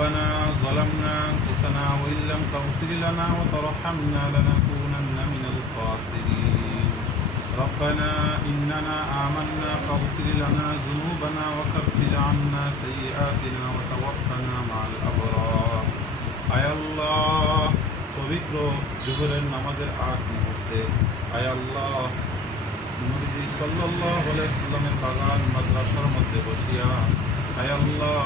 ربنا ظلمنا أنفسنا وإن لم تغفر لنا وترحمنا لنكونن من الخاسرين ربنا إننا آمنا فاغفر لنا ذنوبنا وكفر عنا سيئاتنا وتوفنا مع الأبرار আয় আল্লাহ পবিত্র জোহরের নামাজের আগ মুহূর্তে আয় আল্লাহ নবী সাল্লাল্লাহু আলাইহি সাল্লামের বাগান মাদ্রাসার মধ্যে বসিয়া আয় আল্লাহ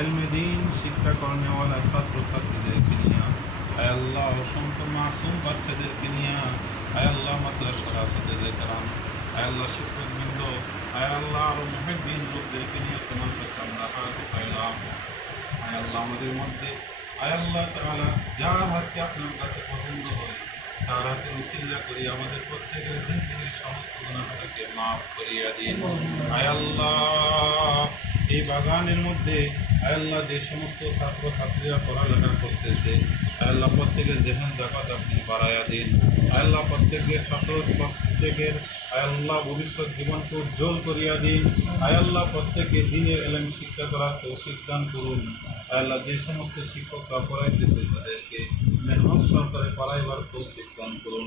ইলমে দ্বীন শিক্ষা করনেওয়ালা ছাত্র ছাত্রীদেরকে নিয়ে আয় আল্লাহ অসংখ্য মাসুম বাচ্চাদেরকে নিয়ে আয় আল্লাহ মাদ্রাসার আসাদে কেরাম আয় আল্লাহ শিক্ষকবৃন্দ আয় আল্লাহ আরো মুহিব্বিন লোকদেরকে নিয়ে তোমার কাছে আমরা হাত উঠাইলাম আয় আল্লাহ আমাদের মধ্যে আয় আল্লাহ তাআলা যার হাতকে আপনার কাছে পছন্দ হয় তার হাতে উসিলা করি আমাদের প্রত্যেকের জিন্দেগির সমস্ত গুনাহকে মাফ করিয়া দিন আয় আল্লাহ এই বাগানের মধ্যে আয় আল্লাহ যে সমস্ত ছাত্র ছাত্রীরা পড়ালেখা করতেছে আয় আল্লাহ প্রত্যেকের জেহান জাকাত আপনি বাড়াইয়া দিন আয় আল্লাহ প্রত্যেকের প্রত্যেকের আয় আল্লাহ ভবিষ্যৎ জীবনকে উজ্জ্বল করিয়া দিন আয় আল্লাহ প্রত্যেকে দিনের এলেম শিক্ষা করার তৌফিক দান করুন আয় আল্লাহ যে সমস্ত শিক্ষকরা পড়াইতেছে তাদেরকে মেহনত সহকারে পড়াইবার তৌফিক দান করুন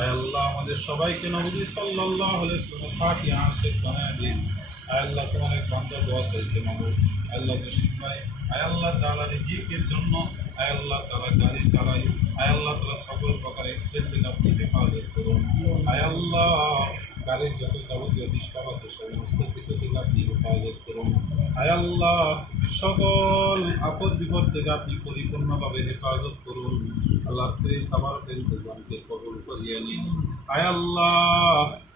আয় আল্লাহ আমাদের সবাইকে নবী সাল্লাল্লাহু আলাইহি ওয়াসাল্লাম পাকি আশিক বানায় দিন আয় আল্লাহ তোমার এক বান্দা দোয়া চাইছে মাবুদ আল্লাহ জসিম ভাই আয় আল্লাহ তাআলা রিজিকের জন্য আয় আল্লাহ তাআলা গাড়ি চালাই আয় আল্লাহ তাআলা সকল প্রকার এক্সিডেন্ট থেকে আপনি হেফাজত করুন আয় আল্লাহ গাড়ির যত যাবতীয় ডিস্টার্ব আছে সমস্ত কিছু থেকে আপনি হেফাজত করুন আয় আল্লাহ সকল আপদ বিপদ থেকে আপনি পরিপূর্ণভাবে হেফাজত করুন আল্লাহ আজকের খাবার ইন্তজামকে কবুল করিয়ে নিন আয় আল্লাহ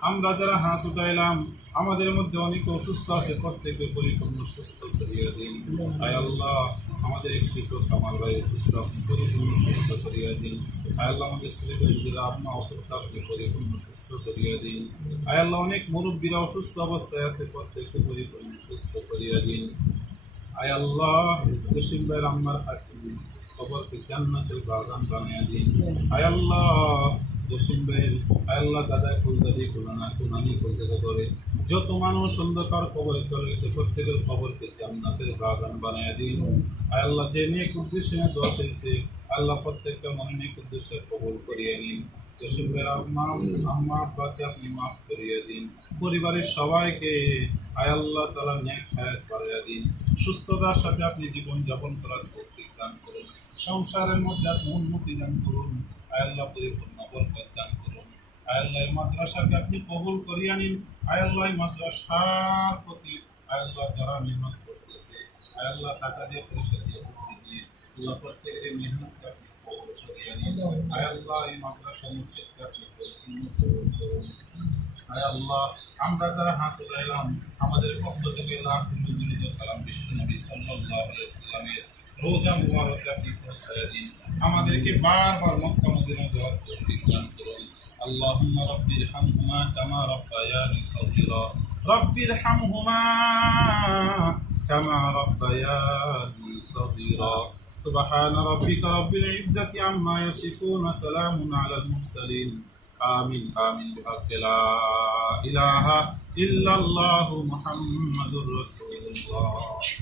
আমরা যারা হাত উঠাইলাম আমাদের মধ্যে অনেক অসুস্থ আছে প্রত্যেকে পরিপূর্ণ সুস্থ করিয়া দিন আয় আল্লাহ আমাদের এক শিক্ষক আমার ভাই অসুস্থ আপনি পরিপূর্ণ সুস্থ করিয়া দিন আয় আল্লাহ আমাদের ছেলেদের যারা আপনার অসুস্থ আপনি পরিপূর্ণ সুস্থ করিয়া দিন আয় আল্লাহ অনেক মুরব্বীরা অসুস্থ অবস্থায় আছে প্রত্যেককে পরিপূর্ণ সুস্থ করিয়া দিন আয় আল্লাহ জসিম ভাইয়ের আম্মার কবরকে জান্নাতের বাগান বানিয়ে দিন আয় আল্লাহ জসিম ভাইয়ের আয় আল্লাহ দাদা কুলদাদি কুলানা কুনানি কুলদাদা করে যত মানুষ অন্ধকার কবরে চলে গেছে প্রত্যেকের কবরকে জান্নাতের বাগান বানিয়ে দিন আয় আল্লাহ যে নেক উদ্দেশ্যে দোয়া চাইছে আল্লাহ প্রত্যেকটা মনে নেক উদ্দেশ্যে কবুল করিয়ে নিন জসিম ভাইয়ের আম্মা আব্বাকে আপনি মাফ করিয়ে দিন পরিবারের সবাইকে আয় আল্লাহ তাআলা নেক হায়াত বাড়াইয়া দিন সুস্থতার সাথে আপনি জীবন যাপন করার তৌফিক দান করুন সংসারের মধ্যে আপনি উন্নতি দান করুন আয় আল্লাহ পরিপূর্ণ বরকত দান করুন আয় আল্লাহ এই মাদ্রাসাকে আপনি কবুল করিয়া নিন আয় আল্লাহ এই মাদ্রাসার প্রতি আয় আল্লাহ যারা মেহনত করতেছে আয় আল্লাহ টাকা দিয়ে পয়সা দিয়ে বুদ্ধি দিয়ে আল্লাহ প্রত্যেকের মেহনতকে আপনি কবুল করিয়া নিন আয় আল্লাহ এই মাদ্রাসা মসজিদকে আপনি পরিপূর্ণ কবুল করুন আয় আল্লাহ আমরা যারা হাত উঠাইলাম আমাদের পক্ষ থেকে লাখ সালাম বিশ্ব নবী সাল্লাল্লাহু আলাইহি সাল্লামের রোজা মুবারকে আপনি পৌঁছায়া দিন আমাদেরকে বারবার মক্কা মদিনা যাওয়ার তৌফিক দান করুন আল্লাহুম্মা রাব্বিরহামহুমা কামা রাব্বায়ানি সগীরা রাব্বিরহামহুমা কামা রাব্বায়ানি সগীরা সুবহানা রাব্বিকা রাব্বিল ইজ্জাতি আম্মা ইয়াসিফুন সালামুন আলাল মুরসালিন আমিন আমিন বিহাক্কি লা ইলাহা ইল্লাল্লাহু মুহাম্মাদুর রাসূলুল্লাহ।